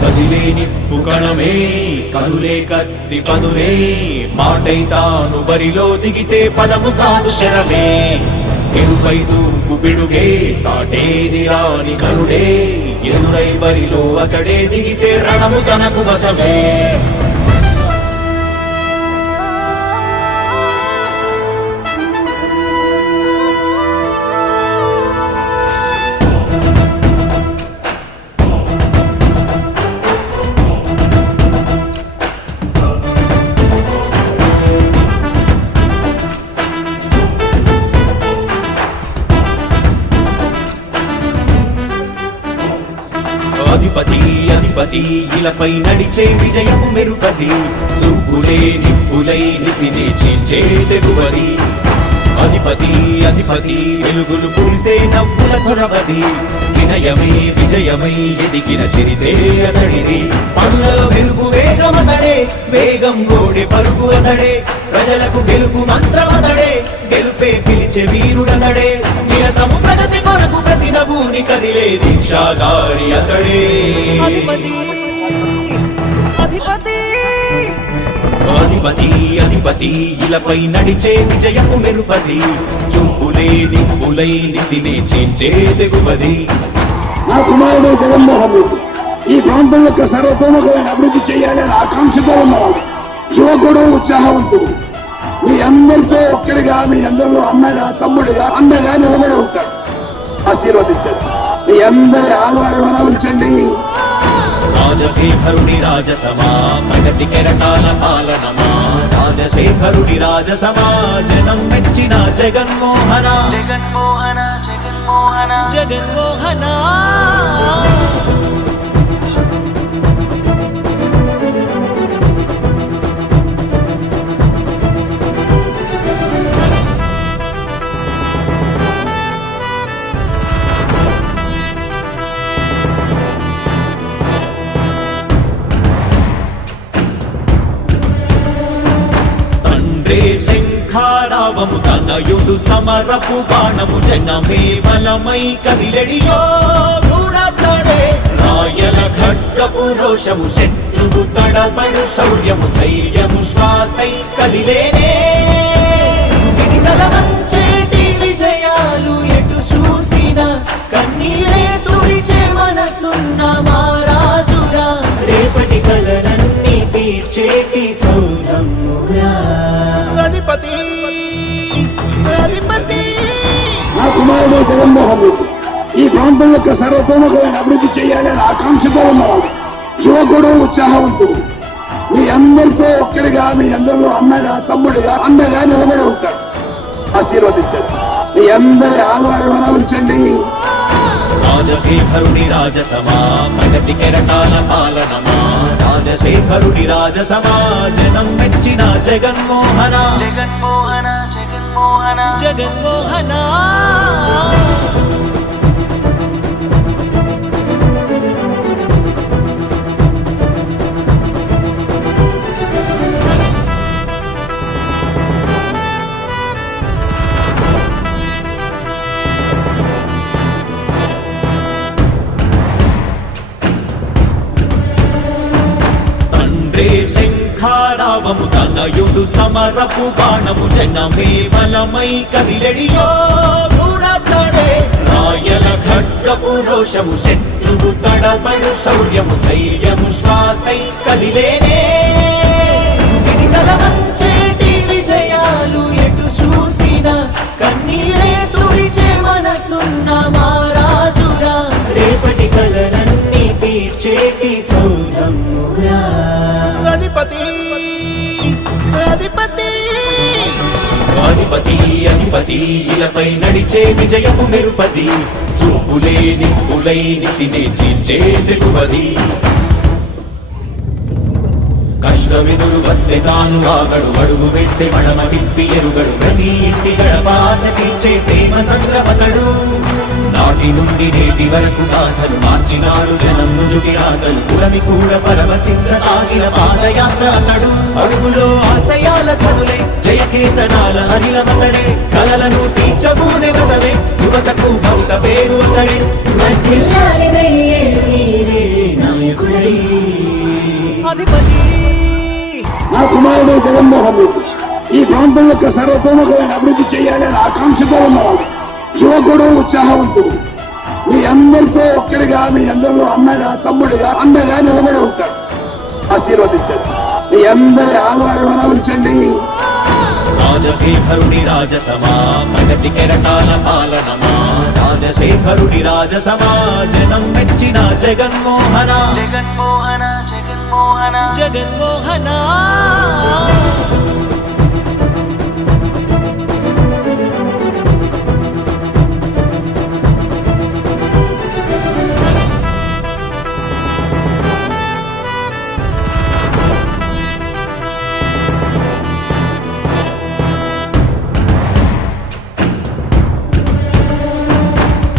కదిలే నిప్పు కణమే కదులే కత్తి పదులే మాటైతాను బరిలో దిగితే పదము కాదు శరమే ఎరుపై దూకు పిడుగే సాటేది రాని కరుడే ఎదురై బరిలో అతడే దిగితే రణము తనకు వశమే అధిపతి అధిపతి ఇలపై నడిచే విజయము మెరుపది చూపులే నిప్పులై నిసినే చీల్చే తెగువది అధిపతి అధిపతి వెలుగులు పులిసే నవ్వుల చొరవది వినయమై విజయమై ఎదిగిన చరితే అతడిది పనులలో మెరుపు వేగమతడే వేగం గోడే పరుగు అతడే ప్రజలకు గెలుపు మంత్రమతడే గెలుపే పిలిచే వీరుడతడే నిరతము ప్రగతి కొరకు ప్రతి నభూని కదిలే దీక్షాగారి అతడే అధిపతి అధిపతి అధిపతి అధిపతి ఇలపై నడిచే విజయము మెరుపది చూపులే నిప్పులై నిసినే చీల్చే తెగువది నా కుమారుడు జగన్మోహన్ రెడ్డి ఈ ప్రాంతం యొక్క సర్వతోముఖమైన అభివృద్ధి చేయాలని ఆకాంక్షతో ఉన్నవాడు యువకుడు ఉత్సాహవంతుడు మీ అందరితో ఒక్కరిగా మీ అందరిలో అన్నగా తమ్ముడిగా అన్నగా నిలబడి ఉంటాడు ఆశీర్వదించండి మీ అందరి ఆహ్వానం ఉంచండి రాజశేఖరుడి రాజసమా ప్రగతి కెరటాల పాలనమా రాజశేఖరుడి రాజసమా జనం మెచ్చిన జగన్మోహన జగన్మోహన జగన్మోహన జగన్మోహన శంఖారావము తనయుడు సమరపు బాణము జనమే బలమై కదిలెడియో గూఢతడే రాయల ఖడ్గపు రోషము శత్రువు తడబడు శౌర్యము ధైర్యము శ్వాసై కదిలేనే ఇది కలవంచేటి విజయాలు ఎటు చూసిన కన్నీరే తుడిచే మనసున్న మారాజురా రేపటి కలలన్నీ తీర్చేటి సౌధమురా అధిపతి అధిపతి నా కుమారుడు జగన్మోహన్ రెడ్డి ఈ ప్రాంతం యొక్క సర్వతోముఖమైన అభివృద్ధి చేయాలని ఆకాంక్షతో ఉన్నవాడు యువకుడు ఉత్సాహవంతుడు మీ అందరితో ఒక్కరిగా మీ అందరిలో అన్నగా తమ్ముడిగా అన్నగా నిలబడి ఉంటాడు ఆశీర్వదించండి మీ అందరి ఆహ్వానం ఉంచండి రాజశేఖరుడి రాజసమా ప్రగతి కెరటాల పాలనమా రాజశేఖరుడి రాజసమా జనం మెచ్చిన జగన్మోహన జగన్మోహన జగన్మోహన జగన్మోహన శంఖారావము తనయుడు సమరపు బాణము జనమే బలమై కదిలెడియో గూఢతడే రాయల ఖడ్గపు రోషము శత్రువు తడబడు శౌర్యము ధైర్యము శ్వాసై కదిలేనే ఇది కలవంచేటి విజయాలు ఎటు చూసిన కన్నీరే తుడిచే మనసున్న మారాజురా రేపటి కలలన్నీ తీర్చేటి సౌధమురా అధిపతి అధిపతి అధిపతి అధిపతి ఇలపై నడిచే విజయము మెరుపది చూపులే నిప్పులై నిసినే చీల్చే తెగువది కష్టమెదురు వస్తే తాను ఆగడు అడుగు వేస్తే మడమ తిప్పి ఎరుగడు ప్రతి ఇంటి గడపాస తీర్చే ప్రేమ సంద్రపతడు నాటి నుండి నేటి వరకు గాథలు మార్చినాడు జనం నుదుటి రాతలు పురమి కూడా పరవశించసాగిన పాదయాత్ర అతడు అడుగులో ఆశయాల కనులే జయకేతనాల అనిలమతడే కలలను తీర్చబూనే వ్రతమే యువతకు భౌత పేరు అతడే నాయకుడై జగన్మోహన్ రెడ్డి ఈ ప్రాంతం యొక్క సర్వతోముఖమైన అభివృద్ధి చేయాలని ఆకాంక్షతో ఉన్నవాడు, యువకుడు, ఉత్సాహవంతుడు. మీ అందరితో ఒక్కరిగా, మీ అందరిలో అన్నగా, తమ్ముడిగా, అండగా నిలబడి ఉంటాడు. ఆశీర్వదించండి. మీ అందరి ఆదరణ ఉంచండి. రాజశేఖరుడి రాజసమా ప్రగతి కెరటాల పాలనమా, రాజశేఖరుడి రాజసమా జనం మెచ్చిన జగన్మోహన జగన్మోహన జగన్మోహన జగన్మోహన